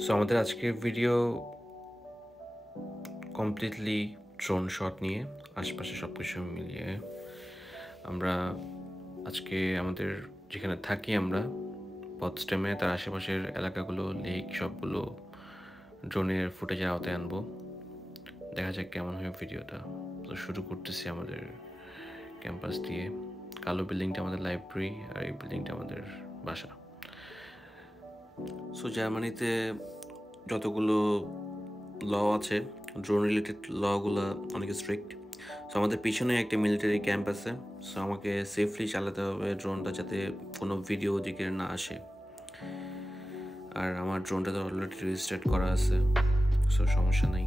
So আমাদের আজকের video completely drone shot নিয়ে আশপাশে সব কিছু মিলিয়ে আমরা আজকে আমাদের যেখানে থাকি আমরা পটসডামে তার আশেপাশের এলাকাগুলো লেক সবগুলো ড্রোনের ফুটেজের আওতায় আনবো। দেখা যাক কেমন হয় ভিডিওটা। তো শুরু করতেছি আমাদের ক্যাম্পাস দিয়ে। কালো বিল্ডিংটা আমাদের লাইব্রেরি আর এই বিল্ডিংটা আমাদের বাসা। সো জার্মানিতে যতগুলো ল আছে ড্রোন রিলেটেড লগুলো অনেক স্ট্রিক্ট। সো আমাদের পিছনে একটা মিলিটারি ক্যাম্প আছে। সো আমাকে সেফলি চালাতে হবে ড্রোনটা, যাতে কোনো ভিডিও দিকে না আসে। আর আমার ড্রোনটা তো অলরেডি রেজিস্টার্ড করা আছে, সো সমস্যা নেই।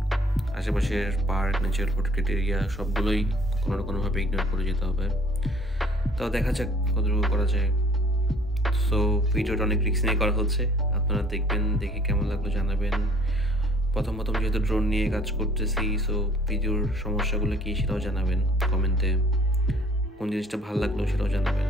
আশেপাশের পার্ক, নেচার প্রোটেক্টেড এরিয়া সবগুলোই কোনো না কোনোভাবে ইগনোর করে যেতে হবে। তাও দেখা যাক কতটুকু করা যায়। সো ভিডিওটা অনেক রিস্ক নিয়ে করা হচ্ছে, আপনারা দেখবেন, দেখে কেমন লাগলো জানাবেন। প্রথম যেহেতু ড্রোন নিয়ে কাজ করতেছি, সো ভিডিওর সমস্যাগুলো কী সেটাও জানাবেন কমেন্টে। কোন জিনিসটা ভালো লাগলো সেটাও জানাবেন।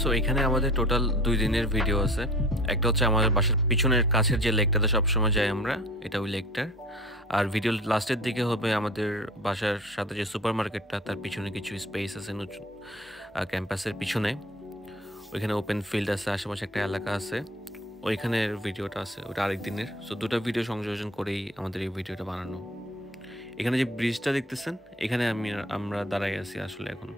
সো এখানে আমাদের টোটাল 2 দিনের ভিডিও আছে। একটা হচ্ছে আমাদের বাসার পিছনের কাছের যে লেকটাতে সবসময় যাই আমরা, এটা ওই লেকটার। আর ভিডিও লাস্টের দিকে হবে আমাদের বাসার সাথে যে সুপার মার্কেটটা, তার পিছনে কিছু স্পেস আছে ক্যাম্পাসের পিছনে। ওইখানে ওপেন ফিল্ড আছে, আশেপাশে একটা এলাকা আছে, ওইখানের ভিডিওটা আছে, ওটা আরেক দিনের। সো দুটো ভিডিও সংযোজন করেই আমাদের এই ভিডিওটা বানানো। এখানে যে ব্রিজটা দেখতেছেন, এখানে আমরা দাঁড়াই আছি আসলে এখন।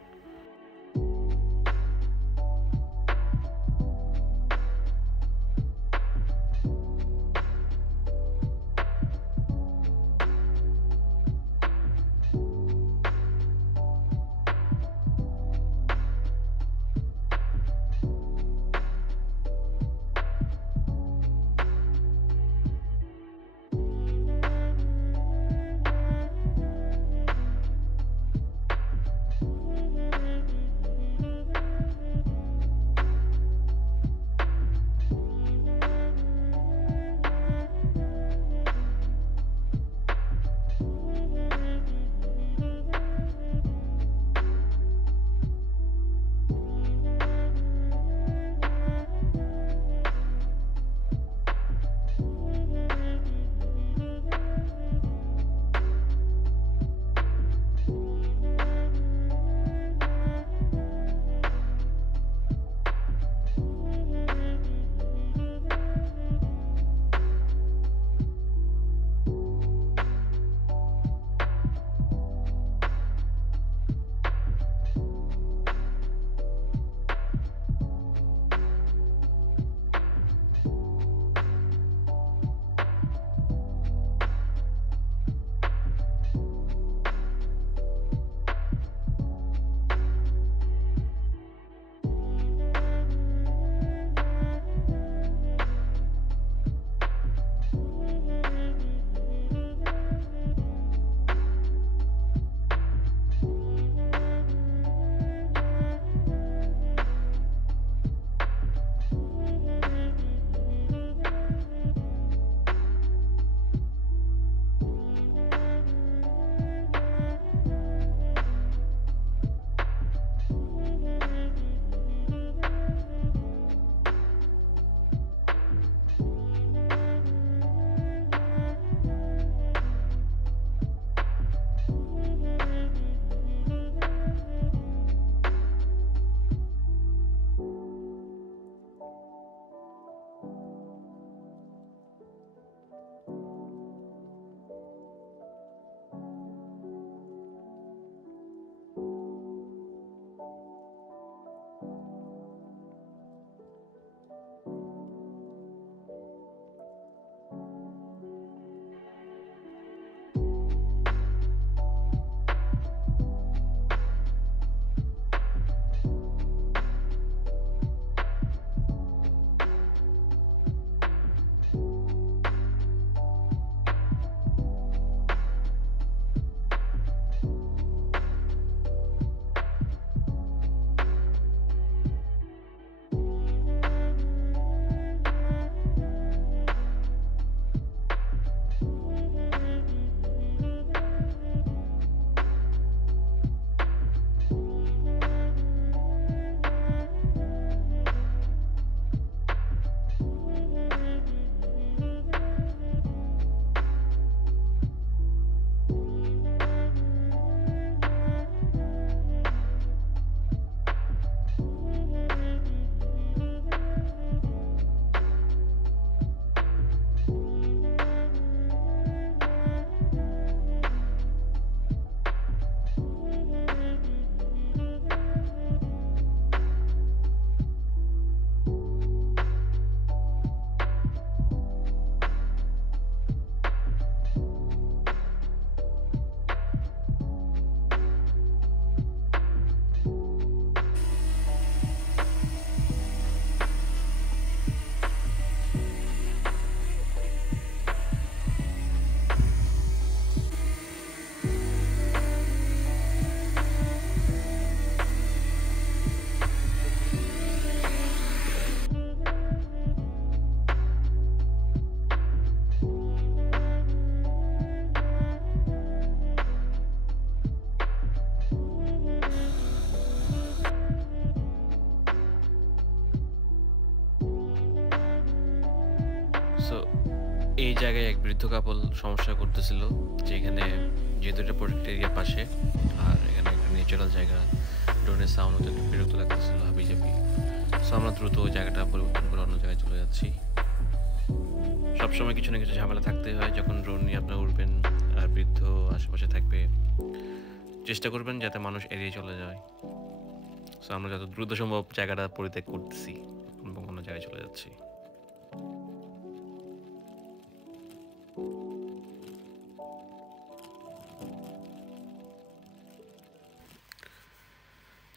এই জায়গায় এক বৃদ্ধ কাপল সমস্যা করতেছিল, যেখানে যেহেতু এটা প্রজেক্ট এরিয়ার পাশে আর এখানে একটা ন্যাচারাল জায়গা, ড্রোনের সাউন্ড হতে বিরক্ত লাগতেছিল হাবিজাবি। সো আমরা দ্রুত ওই জায়গাটা পরিবর্তন করে অন্য জায়গায় চলে যাচ্ছি। সবসময় কিছু না কিছু ঝামেলা থাকতেই হয় যখন ড্রোন নিয়ে আপনারা উঠবেন আর বৃদ্ধ আশেপাশে থাকবে। চেষ্টা করবেন যাতে মানুষ এড়িয়ে চলে যায়। সো আমরা যত দ্রুত সম্ভব জায়গাটা পরিত্যাগ করতেছি এবং অন্য জায়গায় চলে যাচ্ছি।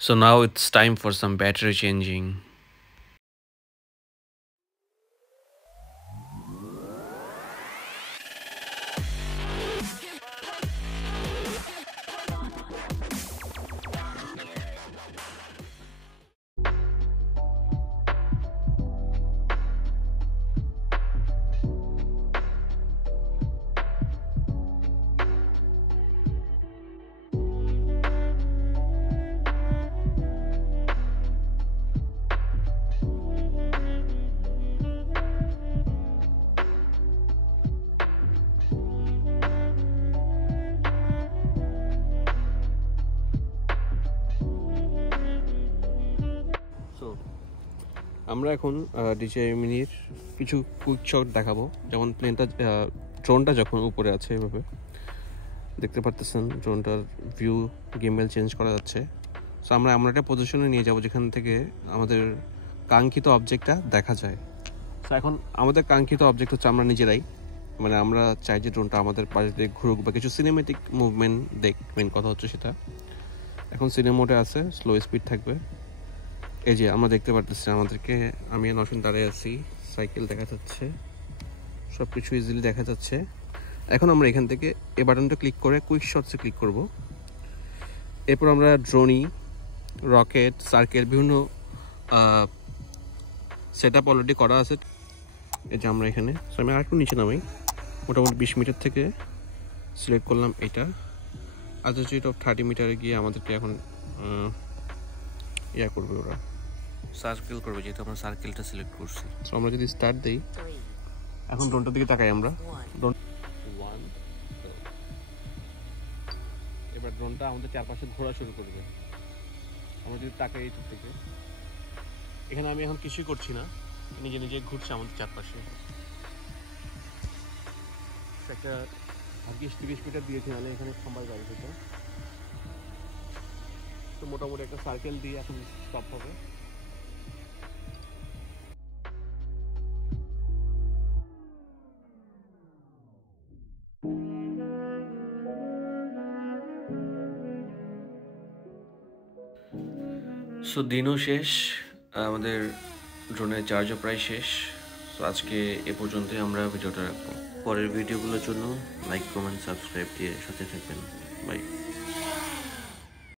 So now it's time for some battery changing. আমরা এখন DJI মিনির কিছু কুইক শট দেখাবো। যেমন ড্রোনটা যখন উপরে আছে এভাবে দেখতে পারতেছেন, ড্রোনটার ভিউ গিম্বল চেঞ্জ করা যাচ্ছে। সো আমরা এমন একটা পজিশনে নিয়ে যাব যেখান থেকে আমাদের কাঙ্ক্ষিত অবজেক্টটা দেখা যায়। সো এখন আমাদের কাঙ্ক্ষিত অবজেক্ট হচ্ছে আমরা নিজেরাই, মানে আমরা চাই যে ড্রোনটা আমাদের পাশে দিয়ে ঘুরুক বা কিছু সিনেমেটিক মুভমেন্ট মেন কথা হচ্ছে সেটা। এখন সিনেমোডে আছে, স্লো স্পিড থাকবে। এই যে আমরা দেখতে পারতেছি আমাদেরকে, আমি নতুন দাঁড়িয়ে আছি, সাইকেল দেখা যাচ্ছে, সব কিছু ইজিলি দেখা যাচ্ছে। এখন আমরা এখান থেকে এই বাটনটা ক্লিক করে কুইক শটসে ক্লিক করব। এরপর আমরা ড্রোনি, রকেট, সার্কেল বিভিন্ন সেট আপ অলরেডি করা আছে। এই যে আমরা এখানে, আমি আর একটু নিচে নামাই, মোটামুটি 20 মিটার থেকে সিলেক্ট করলাম এটা। অ্যালটিটিউড অফ 30 মিটারে গিয়ে আমাদেরকে এখন ইয়া করবে, ওরা সার্কেল করবে, যেহেতু আমরা সার্কেলটা সিলেক্ট করছি। সো আমরা যদি স্টার্ট দেই, এখন ড্রোনটার দিকে তাকাই আমরা। এবার ড্রোনটা আমাদের চারপাশে ঘোরা শুরু করবে। আমরা যদি তাকাই এই থেকে, এখানে আমি এখন কিছুই করছি না, নিজে নিজে ঘুরছে আমাদের চারপাশে। একটা 20-30 মিটার দিয়েছি, নাহলে এখানে সময় যাবে সেটা। তো মোটামুটি একটা সার্কেল দিয়ে এখন স্টপ হবে। সো দিনও শেষ, আমাদের ড্রোনের চার্জও প্রায় শেষ। সো আজকে এ পর্যন্তই আমরা ভিডিওটা রাখবো। পরের ভিডিওগুলোর জন্য লাইক, কমেন্ট, সাবস্ক্রাইব দিয়ে সাথে থাকবেন। বাই।